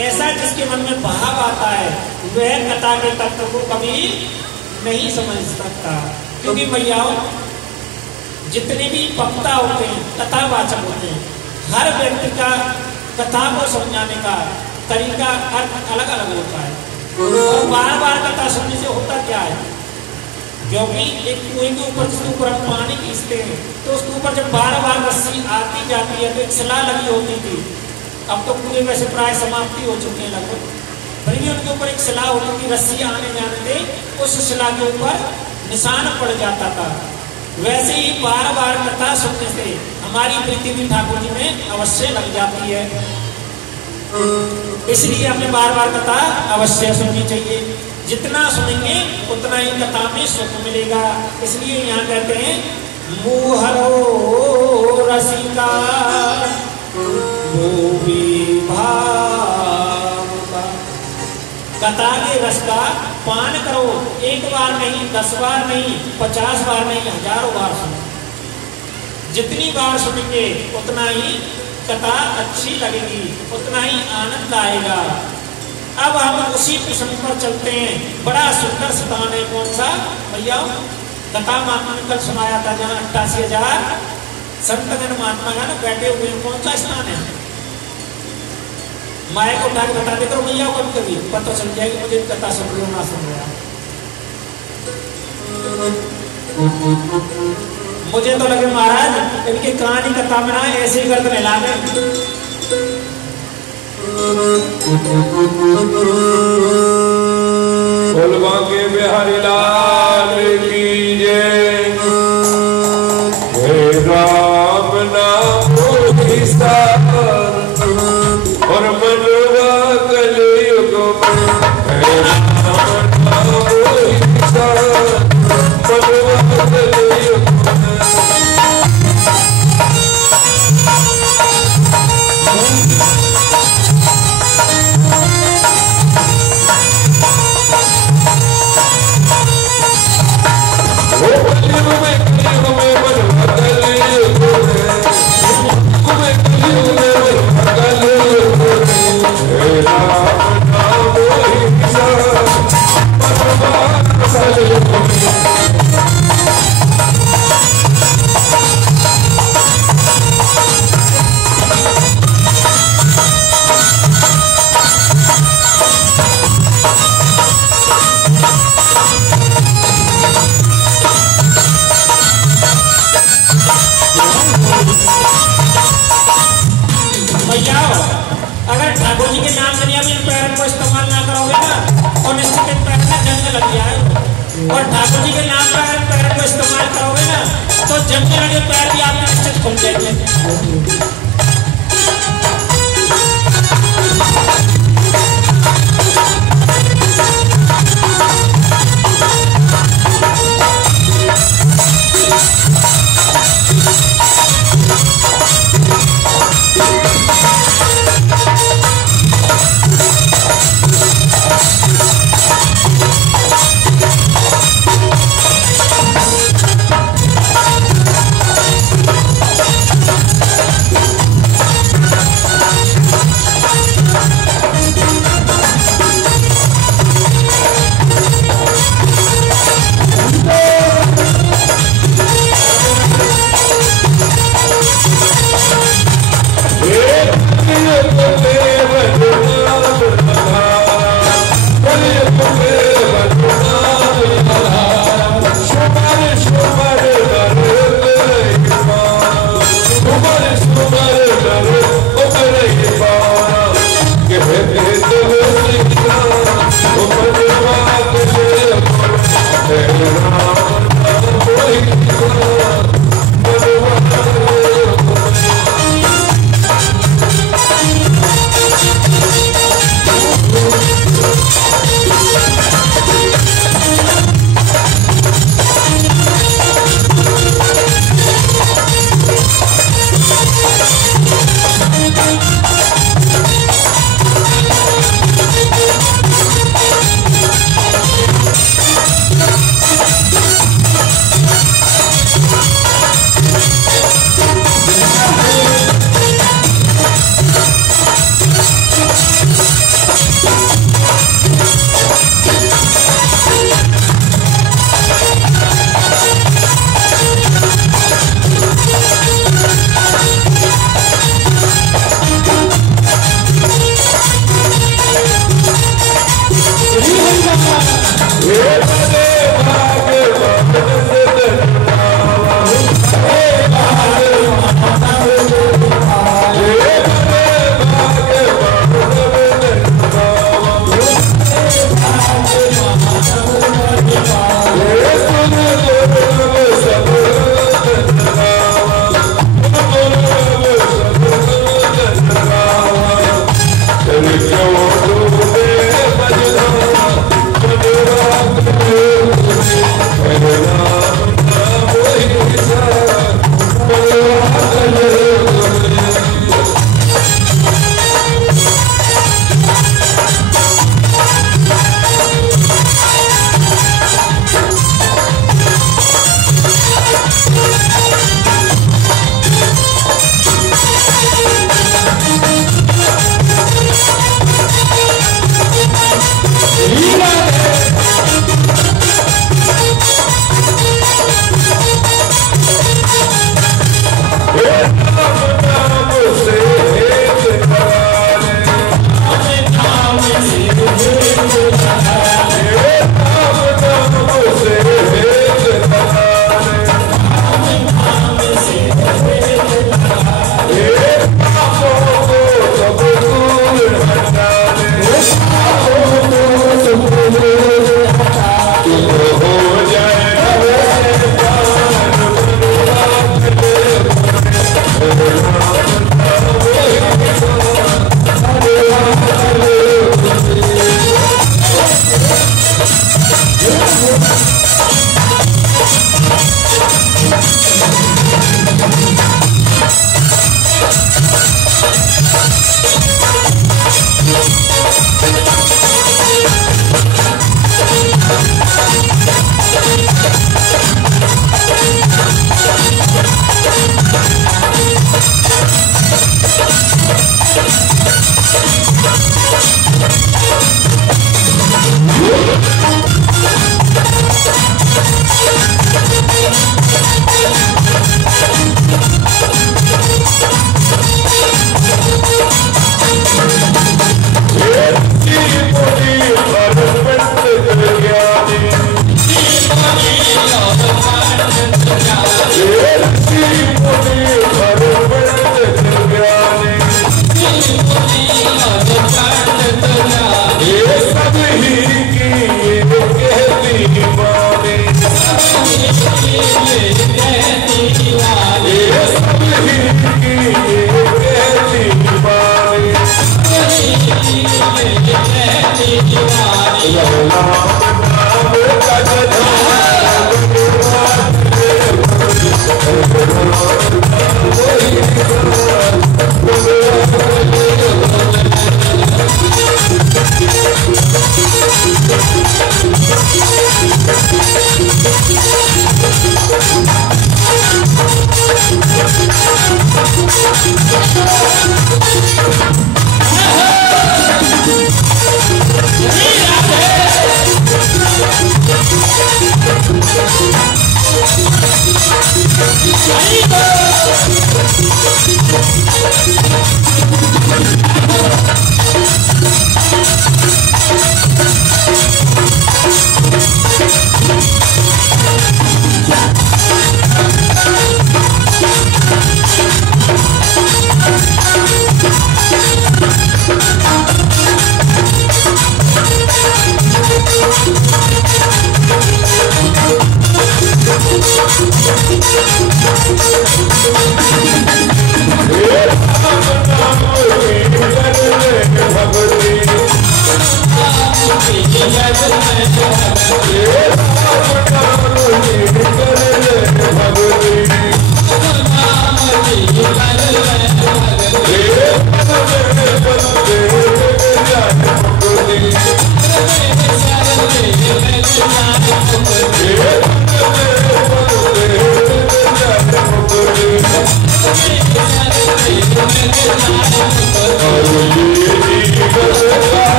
ऐसा जिसके मन में भाव आता है वह कथा के तत्व को कभी नहीं समझ सकता। क्योंकि मैयाओं जितने भी वक्ता होते हैं, कथावाचक होते हैं, हर व्यक्ति का कथा को समझाने का तरीका अर्थ अलग अलग होता है। और बार बार कथा सुनने से होता क्या है, क्योंकि एक कुएं के ऊपर जिसके ऊपर हम पानी खींचते हैं तो उसके ऊपर जब बार बार रस्सी आती जाती है तो एक सिला लगी होती थी। अब तो कुएं वैसे प्राय समाप्ति हो चुके हैं लगभग, फिर भी उनके ऊपर एक सिला होती थी, रस्सी आने जाने से उस सिला के ऊपर निशान पड़ जाता था। वैसे ही बार बार कथा सुनने से हमारी प्रीति भी ठाकुर जी में अवश्य लग जाती है। इसलिए हमें बार बार कथा अवश्य सुननी चाहिए। जितना सुनेंगे उतना ही कथा में सुख मिलेगा। इसलिए यहाँ कहते हैं मुहरो रसिका कथा के रस का पान करो। एक बार नहीं, 10 बार नहीं, 50 बार नहीं, हजारों बार सुनो। जितनी बार सुनेंगे उतना ही कथा अच्छी लगेगी, उतना ही आनंद आएगा। अब हम उसी प्रसंग पर चलते हैं। बड़ा सुंदर स्थान है, कौन सा भैया? कथा महात्मा ने कल सुनाया था, जहाँ 88,000 संतगण महात्मागण बैठे हुए। कौन सा स्थान है? माया को उठा के बता दे करो भैया, कभी कभी पता चल जाएगी मुझे कथा सुन रही हो ना सुन रहा। मुझे तो लगे महाराज इनकी कहानी कथा में ना ऐसे ही गर्दन हिला दें। बोलवा के बिहारी लाल की जय। हे राम नाम और मनवा कलयुग में। हे राम नाम मनवा कलयुग में। अगर ठाकुर जी के नाम से नियम इन पैरों को इस्तेमाल ना करोगे ना और निश्चित इन पैर में जंग लग जाए। और ठाकुर जी के नाम पर इन पैरों को इस्तेमाल करोगे ना तो जंग लगे पैर भी आपके निश्चित खुल जाएंगे।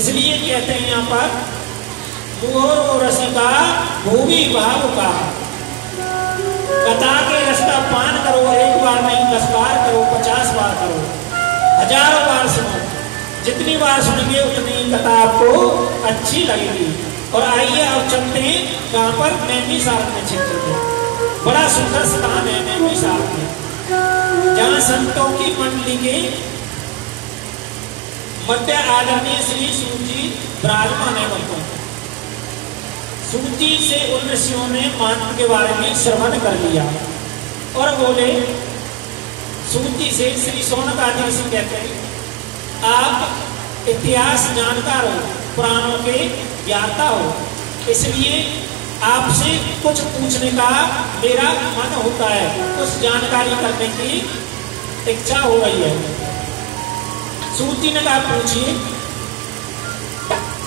इसलिए कहते हैं यहाँ पर मोर रसिका भूमि भाव का कथा के रस्ता पान करो, एक बार नहीं 10 बार करो, 50 बार करो, 1000 बार सुनो। जितनी बार सुनेंगे उतनी कथा आपको अच्छी लगेगी। और आइए अब चलते हैं यहाँ पर नैमिषारण्य में क्षेत्र में। बड़ा सुंदर स्थान है नैमिषारण्य में, जहाँ संतों की मंडली के मध्य आदरणीय श्री सूत जी विराजमान है। सूत जी से उन ऋषियों ने महात्मा के बारे में श्रवण कर लिया और बोले, सूत जी से श्री शौनकादि ऋषि कहते हैं, आप इतिहास जानकार हो, पुराणों के ज्ञाता हो, इसलिए आपसे कुछ पूछने का मेरा मन होता है, कुछ जानकारी करने की इच्छा हो रही है। सूती ने कहा पूछिए।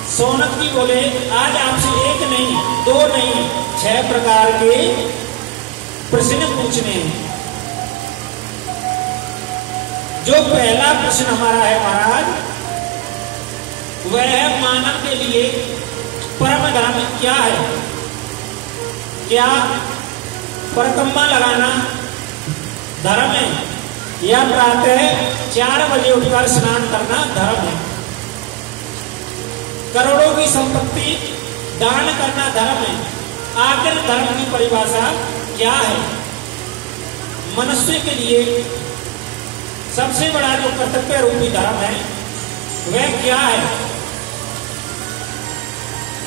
सोनक जी बोले आज आपसे एक नहीं, दो नहीं, 6 प्रकार के प्रश्न पूछने हैं। जो पहला प्रश्न हमारा है महाराज, वह है मानव के लिए परम धर्म क्या है? क्या परिक्रमा लगाना धर्म है, या प्रातः 4 बजे उठकर स्नान करना धर्म है? करोड़ों की संपत्ति दान करना धर्म है? आखिर धर्म की परिभाषा क्या है? मनुष्य के लिए सबसे बड़ा जो कर्तव्य रूपी धर्म है वह क्या है?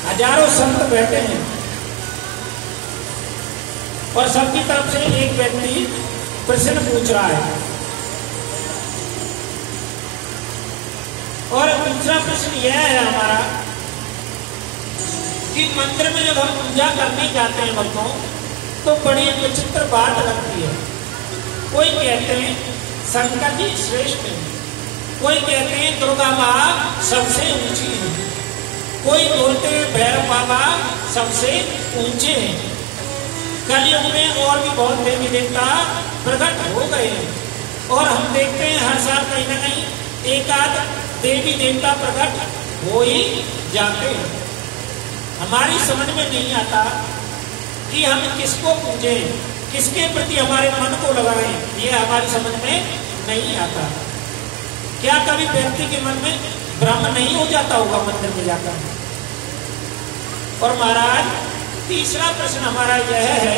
हजारों संत बैठे हैं और सबकी तरफ से एक व्यक्ति प्रश्न पूछ रहा है। और दूसरा प्रश्न यह है हमारा कि मंदिर में जब हम पूजा करने जाते हैं भक्तों, तो बड़ी विचित्र बात लगती है। कोई कहते हैं शंकर जी श्रेष्ठ है, कोई कहते हैं दुर्गा माँ सबसे ऊंची है, कोई बोलते हैं भैरव बाबा सबसे ऊंचे हैं। कलयुग में और भी बहुत देवी देवता प्रकट हो गए हैं और हम देखते हैं हर साल कहीं ना कहीं एक आध देवी देवता प्रकट हो ही जाते हैं। हमारी समझ में नहीं आता कि हम किसको पूजें, किसके प्रति हमारे मन को लगाएं, यह हमारी समझ में नहीं आता। क्या कभी व्यक्ति के मन में भ्रम नहीं हो जाता होगा मंदिर में जाकर? और महाराज तीसरा प्रश्न हमारा यह है,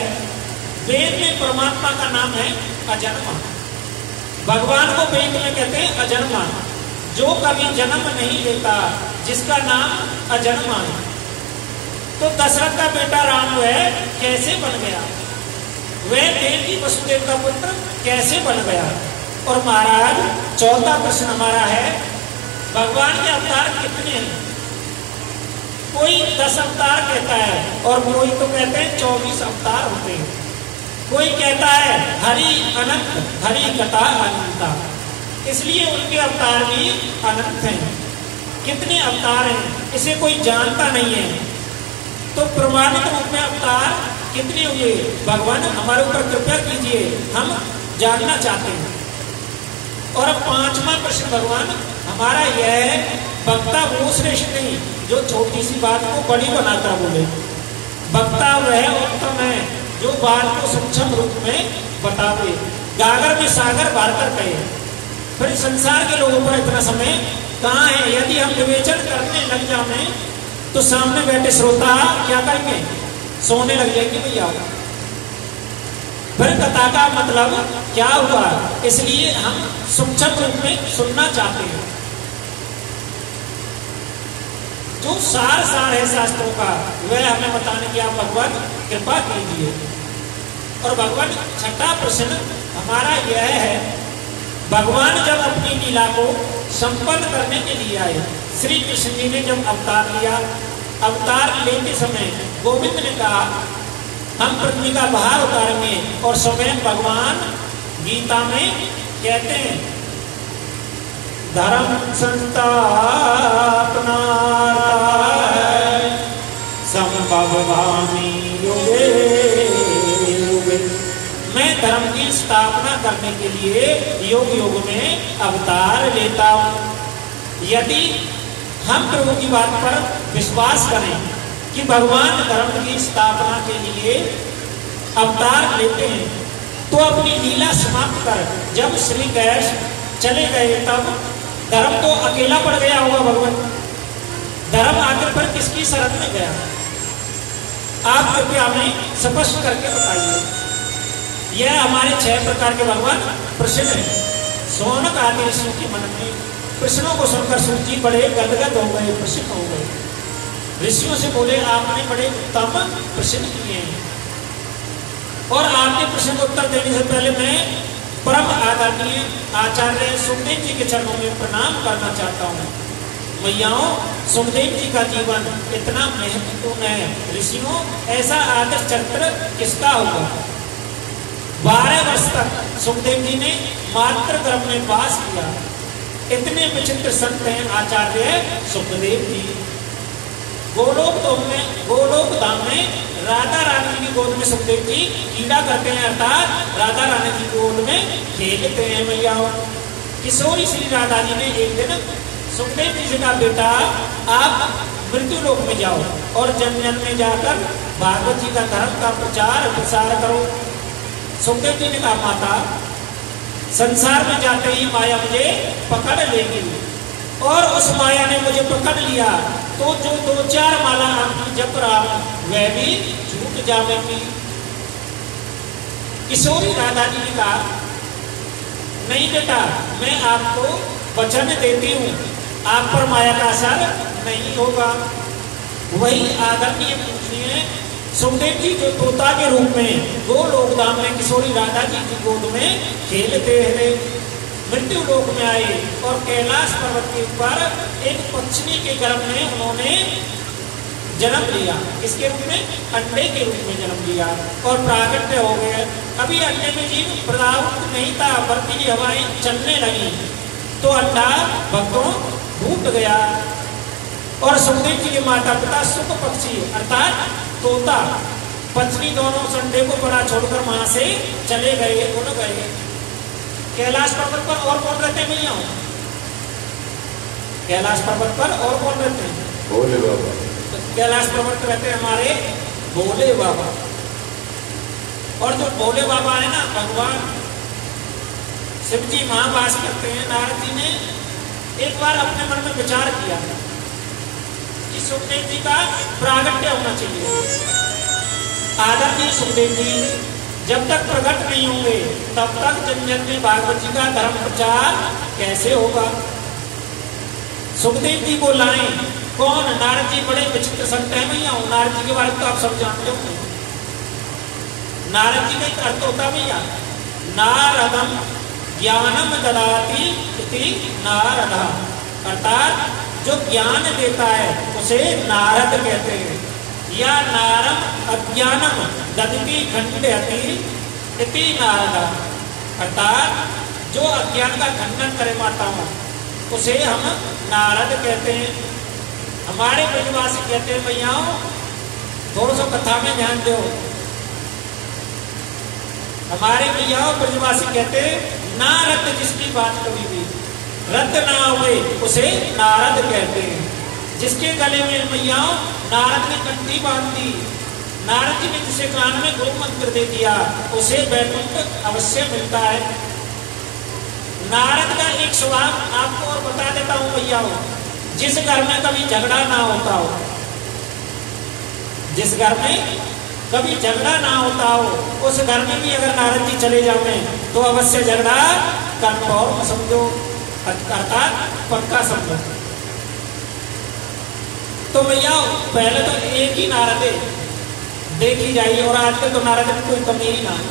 वेद में परमात्मा का नाम है अजन्मा। भगवान को वेद में कहते हैं अजन्मा, जो कभी जन्म नहीं लेता, जिसका नाम अजन्मा है। तो दशरथ का बेटा राम वह कैसे बन गया? वह देवकी वसुदेव का पुत्र कैसे बन गया? और महाराज चौथा प्रश्न हमारा है, भगवान के अवतार कितने हैं? कोई 10 अवतार कहता है और कोई तो कहते हैं 24 अवतार होते हैं। कोई कहता है हरि अनंत, हरि कथा अनंता, इसलिए उनके अवतार भी अनंत हैं। कितने अवतार हैं इसे कोई जानता नहीं है। तो प्रमाणित रूप में अवतार कितने हुए? भगवान हमारे ऊपर कृपा कीजिए, हम जानना चाहते हैं। और 5वां प्रश्न भगवान हमारा यह है, वक्ता वो श्रेष्ठ नहीं जो छोटी सी बात को बड़ी बनाता बोले। वक्ता वह उत्तम है जो बात को सूक्ष्म रूप में बतावे, गागर में सागर भरकर कहे। फिर संसार के लोगों पर इतना समय कहाँ है? यदि हम विवेचन करने लग जाए तो सामने बैठे श्रोता क्या करेंगे? सोने लग जाएंगे भैया। फिर कथा का मतलब क्या हुआ? इसलिए हम सूक्ष्म रूप में सुनना चाहते हैं। जो सार है शास्त्रों का वह हमें बताने की आप भगवान कृपा कीजिए। और भगवान छठा प्रश्न हमारा यह है, भगवान जब अपनी लीला को संपन्न करने के लिए आए, श्री कृष्ण जी ने जब अवतार लिया, अवतार लेते समय गोविंद ने कहा हम पृथ्वी का भार उतारेंगे। और स्वयं भगवान गीता में कहते हैं धर्म संस्थापना संभवामि युगे युगे। मैं धर्म की स्थापना करने के लिए युग युग में अवतार लेता हूँ। यदि हम प्रभु की बात पर विश्वास करें कि भगवान धर्म की स्थापना के लिए अवतार लेते हैं, तो अपनी लीला समाप्त कर जब श्री गैस चले गए तब धर्म तो अकेला पड़ गया होगा। भगवान धर्म आखिर पर किसकी शरण में गया? आप कृपया हमें स्पष्ट करके बताइए। यह हमारे 6 प्रकार के भगवान प्रश्न है। सोनक आदि ऋषियों के मन में प्रश्नों को सुनकर सूत जी बड़े गदगद हो गए, प्रसन्न हो गए। ऋषियों से बोले आपने बड़े उत्तम प्रश्न किए हैं और आपके प्रश्न को उत्तर देने से पहले मैं परम आदरणीय आचार्य सुखदेव जी के चरणों में प्रणाम करना चाहता हूँ। मैयाओं, सुखदेव जी का जीवन इतना महत्वपूर्ण है। ऋषियों, ऐसा आदर्श चरित्र किसका होगा? 12 वर्ष तक सुखदेव जी ने मातृ गर्भ में वास किया। इतने विचित्र संत हैं आचार्य सुखदेव जी। गोलोक धाम में राधा रानी की गोद में सुखदेव जी कीड़ा करते हैं, अर्थात राधा रानी की गोद में खेलते हैं। मैयाओं, किशोरी श्री राधा जी ने एक दिन सुखदेव जी से कहा, बेटा आप मृत्यु लोक में जाओ और जन जन में जाकर भागवत जी का धर्म का प्रचार प्रसार करो। सुखदेव जी ने कहा, माता संसार में जाते ही माया मुझे पकड़ लेगी, और उस माया ने मुझे पकड़ लिया तो जो 2-4 माला आपकी जप रहा वह भी छूट जाएगी। किशोरी राधा जी ने कहा, नहीं बेटा, मैं आपको वचन देती हूँ, आप पर माया का असर नहीं होगा। वही आदरणीय पूजनीय सुखदेव जी जो तोता के रूप में गोलोक धाम में किशोरी राधा जी की गोद में खेलते रहे, मृत्यु लोक में आए और कैलाश पर्वत के ऊपर एक पक्षी के गर्भ में उन्होंने जन्म लिया। किसके रूप में? अंडे के रूप में जन्म लिया और प्राकट्य हो गए। अभी अंडे में जीव प्रदावृत नहीं था, बर्फीली हवाएं चलने लगी तो अंडा भक्तों फूट गया और सुखदेव जी के माता पिता सुख पक्षी अर्थात तोता पत्नी दोनों अंडे को बड़ा छोड़कर वहां से चले गए, उड़ गए। कैलाश पर्वत पर और कौन रहते हैं भैया? कैलाश पर्वत पर और कौन रहते हैं? भोले बाबा। तो कैलाश पर्वत पर रहते हैं हमारे भोले बाबा। और जो भोले बाबा है ना, भगवान शिव जी वहां वास करते हैं। नारद जी ने एक बार अपने मन में विचार किया कि सुखदेव जी का प्रागट्य होना चाहिए। आदरणीय सुखदेव जी जब तक प्रकट नहीं होंगे तब तक जन जन में भागवत जी का धर्म प्रचार कैसे होगा? सुखदेव जी को लाएं कौन? नारद जी बड़े विचित्र संत हैं भैया। नारद जी के बारे में तो आप सब जानते हो। नारद जी का एक अर्थ होता भैया, नारदम ज्ञानम ददाति इति नारदा, अर्थात जो ज्ञान देता है उसे नारद कहते हैं। या नारम अज्ञानम ददति खंडयति इति नारदा, अर्थात जो अज्ञान का खंडन करे माताओं उसे हम नारद कहते हैं। हमारे ब्रजवासी कहते हैं भैयाओं, थोड़ा सा कथा में ध्यान दो। हमारे भैयाओं ब्रजवासी कहते हैं, ना रत जिसकी बात कभी भी रत ना हुए उसे नारद कहते हैं। जिसके गले में भैयाओं नारद ने कंठी बांध दी, नारद जी ने जिसे कान में गुरु मंत्र दे दिया उसे वैकुंठ अवश्य मिलता है। नारद का एक स्वभाव आपको और बता देता हूं भैयाओं, जिस घर में कभी झगड़ा ना होता हो, जिस घर में कभी झगड़ा ना होता हो उस घर में भी अगर नारद जी चले जाए तो अवश्य झगड़ा कन्फर्म समझो, अर्थात पक्का समझो। तो भैया पहले तो एक ही नारद है, देखी जाइए। और आजकल तो नारद में कोई कमी ही ना है,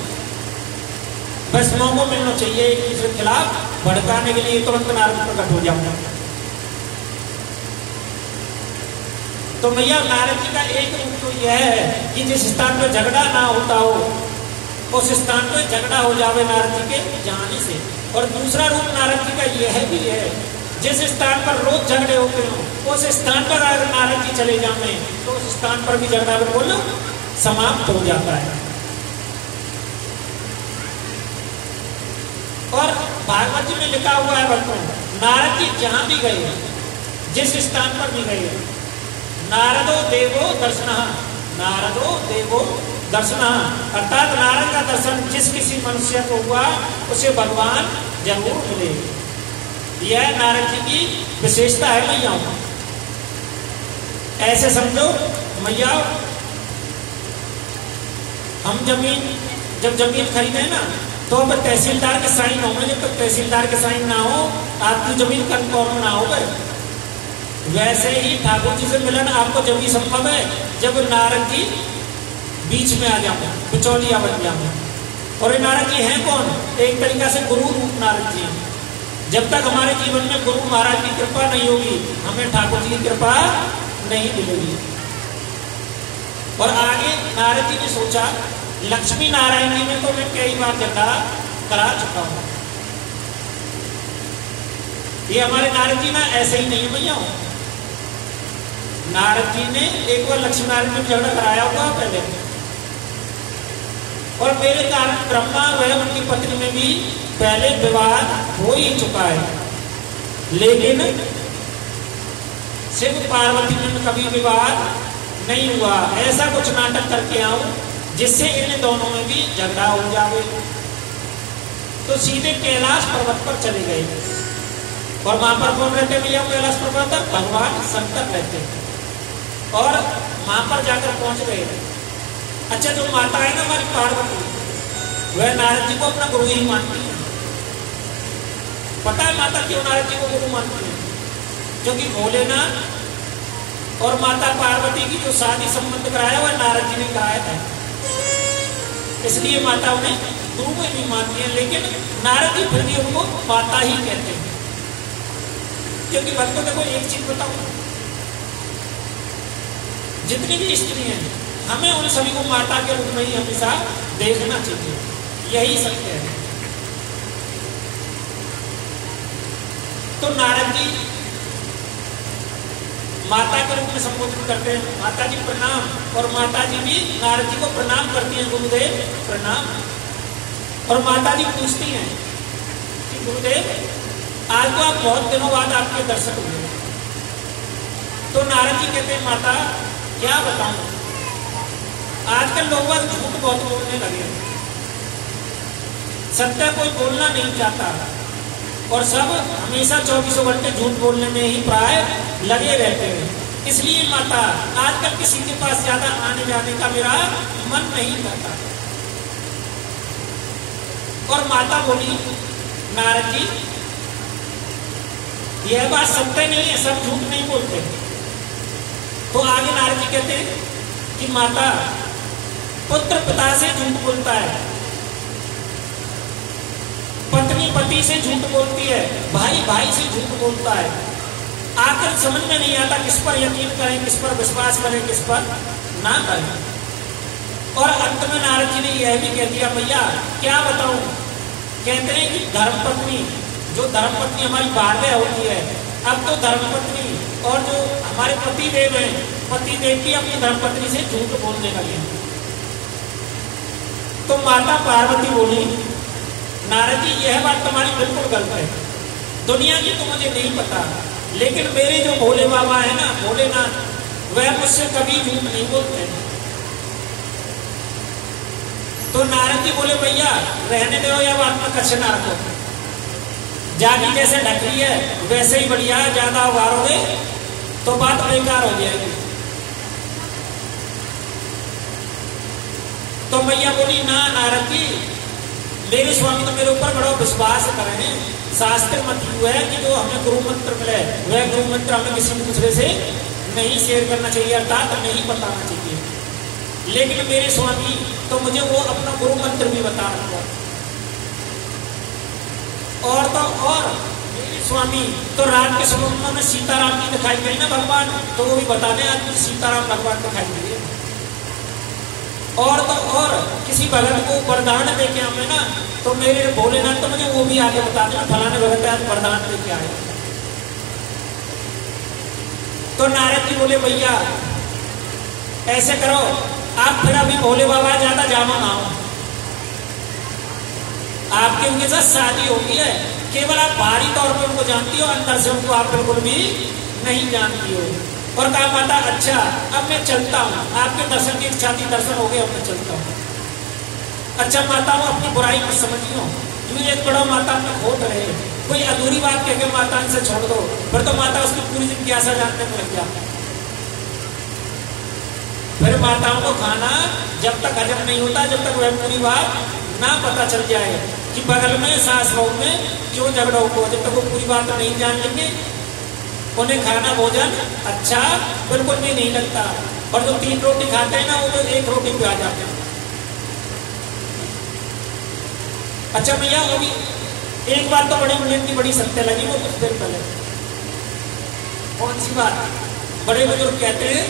बस मौका मिलना चाहिए एक दूसरे के खिलाफ भड़काने के लिए, तुरंत नारद प्रकट हो जाऊंगा। तो भैया नारद जी का एक रूप तो यह है कि जिस स्थान पर झगड़ा ना होता हो उस स्थान पर झगड़ा हो जावे नारद जी के जाने से। और दूसरा रूप नारद जी का यह भी है, जिस स्थान पर रोज झगड़े होते हो उस स्थान पर अगर नारद जी चले जाए तो उस स्थान पर भी झगड़ा बिल्कुल समाप्त हो जाता है। और भागवत जी में लिखा हुआ है भक्तों, नारद जी जहां भी गए, जिस स्थान पर भी गए, नारदो देवो दर्शनः, नारदो देवो दर्शनः, अर्थात नारद का दर्शन जिस किसी मनुष्य को हुआ उसे भगवान जरूर मिले। यह नारद जी की विशेषता है मैया। ऐसे समझो मैया, हम जब जमीन खरीदे ना तो अब तहसीलदार के साइन होंगे, जब तक तहसीलदार के साइन ना हो आपकी जमीन कन्फर्म ना हो गए। वैसे ही ठाकुर जी से मिलन आपको जब भी संभव है जब नारद जी बीच में आ जाओ, बिचौलिया बन जाओ। और ये नारद जी हैं कौन? एक तरीका से गुरु रूप नारद जी हैं। जब तक हमारे जीवन में गुरु महाराज की कृपा नहीं होगी, हमें ठाकुर जी की कृपा नहीं मिलेगी। और आगे नारद जी ने सोचा, लक्ष्मी नारायण जी में तो मैं कई बार झगड़ा करा चुका हूं। ये हमारे नारद जी ना ऐसे ही नहीं है भैया। नारद जी ने एक बार लक्ष्मी नारायण में झगड़ा कराया हुआ पहले, और मेरे कारण ब्रह्मा व उनकी पत्नी में भी पहले विवाद हो ही चुका है, लेकिन शिव पार्वती में कभी विवाद नहीं हुआ। ऐसा कुछ नाटक करके आऊं जिससे इन दोनों में भी झगड़ा हो जाए। तो सीधे कैलाश पर्वत पर चले गए, और वहां पर कौन रहते भैया? कैलाश पर्वत पर भगवान शंकर रहते, और वहां पर जाकर पहुंच गए। अच्छा, जो माता है ना हमारी पार्वती, वह नारद जी को अपना गुरु ही मानती है। पता है माता क्यों नारद जी को गुरु मानती है? क्योंकि भोलेनाथ और माता पार्वती की जो शादी संबंध कराया वह नारद जी ने कराया था, इसलिए माता उन्हें गुरु में भी मानती है। लेकिन नारद जी फिर भी उनको माता ही कहते हैं। क्योंकि भक्तों देखो, एक चीज बताऊं, जितनी भी स्त्री हैं, हमें उन सभी को माता के रूप में ही हमेशा देखना चाहिए, यही सत्य है। तो नारद जी माता के रूप में संबोधित करते हैं, माता जी प्रणाम, और माता जी भी नारद जी को प्रणाम करती हैं, गुरुदेव प्रणाम। और माता जी पूछती हैं कि गुरुदेव, आज तो आप बहुत दिनों बाद आपके दर्शन हुए। तो नारद जी कहते हैं, माता क्या बताऊं, आजकल लोग झूठ बहुत बोलने लगे, सत्य कोई बोलना नहीं चाहता, और सब हमेशा 24 घंटे झूठ बोलने में ही प्राय लगे रहते हैं। इसलिए माता, आजकल किसी के पास ज्यादा आने जाने का मेरा मन नहीं करता। और माता बोली, नारद जी यह बात सत्य नहीं है, सब झूठ नहीं बोलते। तो आगे नारद जी कहते हैं कि माता, पुत्र पिता से झूठ बोलता है, पत्नी पति से झूठ बोलती है, भाई भाई से झूठ बोलता है। आखिर समझ में नहीं आता किस पर यकीन करें, किस पर विश्वास करें, किस पर ना करें। और अंत में नारद जी ने यह भी कह दिया, भैया क्या बताऊं, कहते हैं कि धर्मपत्नी, जो धर्मपत्नी हमारी 12 होती है, अब तो धर्मपत्नी और जो हमारे पति देव हैं, पति देव भी अपनी धर्मपत्नी से झूठ बोलने लगे। तो माता पार्वती बोली, नारद जी यह बात तुम्हारी बिल्कुल गलत है, दुनिया की तो मुझे नहीं पता, लेकिन मेरे जो भोले बाबा है ना, भोलेनाथ, वह मुझसे कभी झूठ नहीं बोलते। तो नारद जी बोले, भैया रहने दो, यह बात में कच्छ ना रखो, जागी जैसे ढक रही है वैसे ही बढ़िया, ज्यादा उगारोगे तो बात बेकार हो जाएगी। तो मैया बोली, ना नारद जी, मेरे स्वामी तो मेरे ऊपर बड़ा विश्वास कर रहे हैं, शास्त्र मत हुआ है कि जो हमें गुरु मंत्र मिले वह गुरु मंत्र हमें किसी दूसरे से नहीं शेयर करना चाहिए, अर्थात नहीं बताना चाहिए। लेकिन मेरे स्वामी तो मुझे वो अपना गुरु मंत्र भी बता रहा है, और तो और मेरे स्वामी तो रात के समय में सीताराम जी दिखाई गई ना भगवान, तो वो भी बता दें, आज मुझे सीताराम भगवान दिखाई दिए। और तो और किसी भगत को वरदान दे के हमें ना, तो मेरे भोलेनाथ तो मुझे वो भी आगे बता देना, फलाने भगत आज वरदान दे के आए। तो नारद जी बोले, भैया ऐसे करो, आप फिर अभी भोले बाबा ज्यादा जानो ना हो, आपके उनके साथ शादी होगी है, केवल आप बाहरी तौर पर उनको जानती हो, अंदर से उनको आप बिल्कुल भी नहीं जानती हो। और कहा, माता अच्छा अब मैं चलता हूँ, आपके दर्शन की इच्छा थी, दर्शन हो गए, अब मैं चलता हूँ। अच्छा माता, वो अपनी बुराई मत समझियो, मुझे एक बड़ा माता में खोट रहे, कोई अधूरी बात कह के माता इनसे छोड़ दो, फिर तो माता उसकी पूरी जिज्ञासा जानने में लग जाती। फिर माताओं को खाना जब तक हजम नहीं होता, जब तक वह पूरी बात ना पता चल जाए कि बगल में सास बहू में क्यों झगड़ा हुआ, जब तक वो पूरी बात नहीं जान लेंगे, उन्हें खाना भोजन अच्छा बिल्कुल भी नहीं लगता। और जो 3 रोटी खाते हैं ना, वो 1 रोटी पे आ जाते हैं। अच्छा भैया, वो भी एक बात तो बड़ी मुझे की बड़ी सत्य लगी वो कुछ देर पहले। कौन सी बात? बड़े बुजुर्ग कहते हैं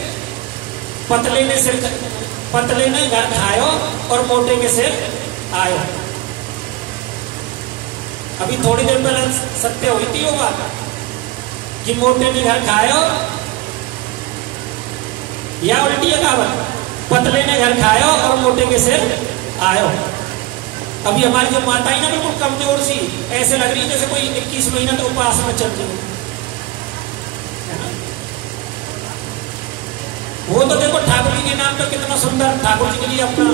पतले ने घर खायो और मोटे के सिर आयो। अभी थोड़ी देर पहले सत्य हुई थी वो बात कि मोटे ने घर खायो, या उल्टी है कहावत, पतले ने घर खायो और मोटे के सिर आयो। अभी हमारी जो माता है ना बिल्कुल कमजोर सी, ऐसे लग रही है जैसे कोई 21 महीना तो उपास में चल रही है ना। वो तो देखो ठाकुर जी के नाम पे कितना सुंदर ठाकुर जी के लिए अपना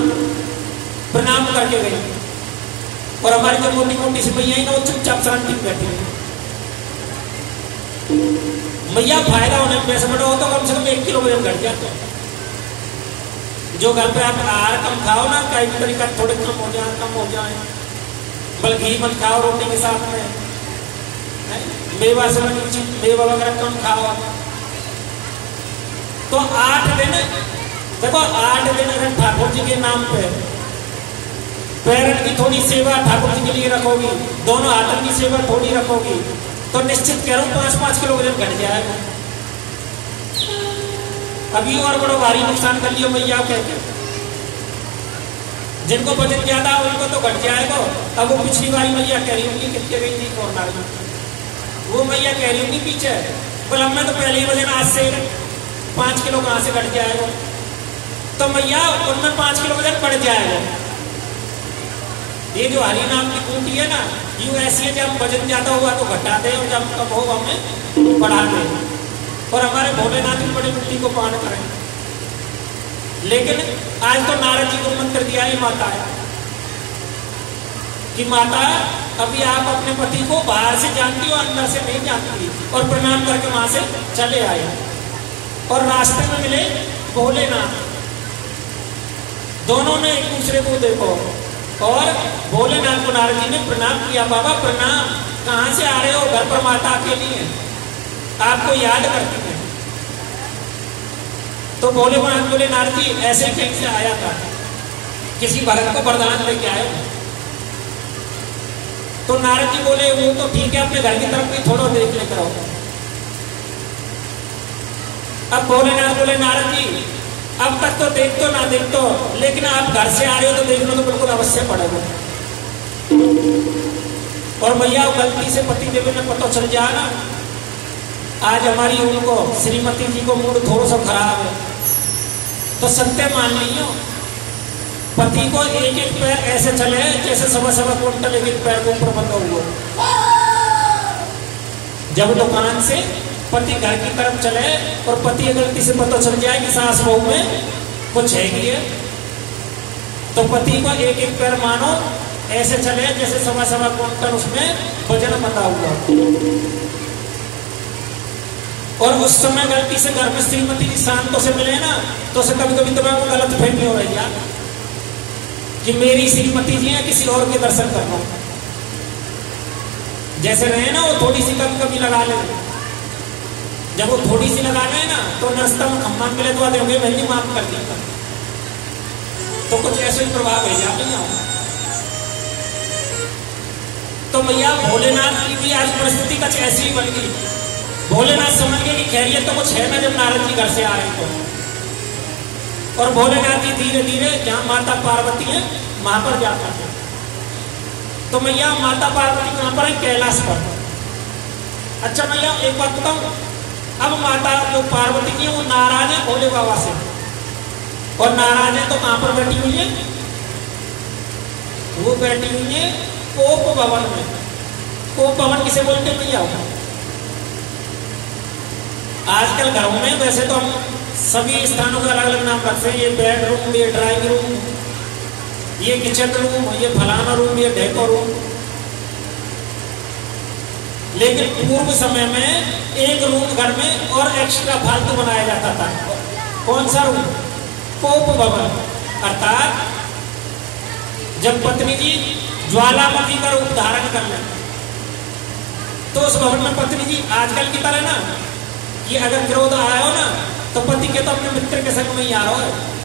प्रणाम करके गई, और हमारी जो मोटी मोटी सी मैया है ना वो चुपचाप शांति में बैठी है। मैया फायदा होने में पैसे बड़ा हो तो कम से कम 1 किलो वजन घट जाता है। जो घर पे आप आहार कम खाओ ना, कई भी तरीका थोड़े कम हो जाए, बल्कि घी मत खाओ रोटी के साथ में, मेवा से मेवा वगैरह कम खाओ। तो 8 दिन देखो, 8 दिन अगर ठाकुर जी के नाम पे पैरट की थोड़ी सेवा ठाकुर जी के लिए रखोगी, दोनों हाथों की सेवा थोड़ी रखोगी, तो निश्चित कह रहा हूं 5-5 किलो वजन घट जाएगा। अभी और बड़ा भारी नुकसान कर लियो मैया कहते, जिनको वजन ज्यादा उनको तो घट जाएगा। अब वो पिछली बारी मैया कह रही होंगी कितने गई थी कोरोना में, वो मैया कह रही होंगी पीछे बोला मैं तो पहले ही वजन आज से 5 किलो कहां से घट जाएगा, तो मैया उनमें 5 किलो वजन बढ़ जाएगा। ये जो हरी नाम की कुंटी है ना, यूं ऐसी है जब वजन ज्यादा हुआ तो घटाते हैं और जब कम होगा हमें बढ़ाते हैं। और हमारे भोलेनाथ भी बड़ी मिट्टी को पान करें। लेकिन आज तो नारद जी को मंत्र दिया है माता है कि माता अभी आप अपने पति को बाहर से जानती हो, अंदर से नहीं जानती, और प्रणाम करके वहां से चले आए। और रास्ते में मिले भोलेनाथ, दोनों ने एक दूसरे को देखो, और भोलेनाथ को नारद जी ने प्रणाम किया। बाबा प्रणाम, कहां से आ रहे हो? घर पर माता अकेली है, आपको याद करती है। तो भोलेनाथ बोले नारद जी ऐसे कहीं से आया था, किसी भक्त को वरदान लेके आए। तो नारद जी बोले वो तो ठीक है, अपने घर की तरफ भी थोड़ा देख लेकर आओ। अब भोलेनाथ बोले नारद जी अब तक तो देख तो ना देख तो, लेकिन आप घर से आ रहे हो तो देखना तो बिल्कुल अवश्य पड़ेगा। और भैया गलती से पति देव ने पता चल जाए ना, आज हमारी उनको श्रीमती जी को मूड थोड़ा सा खराब है, तो सत्य मान लियो पति को एक एक पैर ऐसे चले जैसे 1.25 क्विंटल एक पैर के ऊपर बंधा हुआ। जब दुकान से पति घर की तरफ चले और पति गलती से पता चल जाए कि सास बहू में कुछ है कि है, तो पति को एक एक पैर मानो ऐसे चले जैसे 1.25 क्विंटल उसमें वजन बंधा हुआ। और उस समय गलती से घर में श्रीमती जी शांतों से मिले ना, तो उसे कभी कभी तुम्हें गलत फहमी हो रही है कि मेरी श्रीमती जी है, किसी और के दर्शन कर रहा हूं। जैसे रहे ना वो थोड़ी सी कभी कभी लगा ले, जब वो थोड़ी सी लगा ले ना तो नरस्ता में खम्मा मिले तो आते होंगे मैं माफ कर दी, तो कुछ ऐसे ही प्रभाव है जाते हैं। तो भैया भोलेनाथ की भी आज परिस्थिति कुछ ऐसी ही बन गई। भोलेनाथ समझ गए कि खैरियत तो कुछ है ना जब नारद जी घर से आ रहे तो। और भोलेनाथ जी धीरे धीरे जहां माता पार्वती है वहां पर जाता है। तो मैया माता पार्वती कहां पर है? कैलाश पर। अच्छा भैया एक बात बताऊं, अब माता जो पार्वती जी वो नाराज है भोले बाबा से, और नाराज है तो कहां पर बैठी हुई है? वो बैठी हुई है कोप भवन में। कोप भवन किसे बोलते हैं भैया? आजकल घरों में वैसे तो हम सभी स्थानों का अलग अलग नाम रखते हैं, ये बेडरूम, ये ड्राइंग रूम, ये किचन रूम, ये फलाना रूम, ये डेको रूम। लेकिन पूर्व समय में एक रूम घर में और एक्स्ट्रा फालतू बनाया जाता था। कौन सा रूम? कोप भवन। अर्थात जब पत्नी जी ज्वालामुखी का रूप धारण कर लें तो उस भवन में पत्नी जी आजकल की तरह ना, ये अगर क्रोध आया हो ना तो पति के तो अपने मित्र के संग में ही आ रहा है।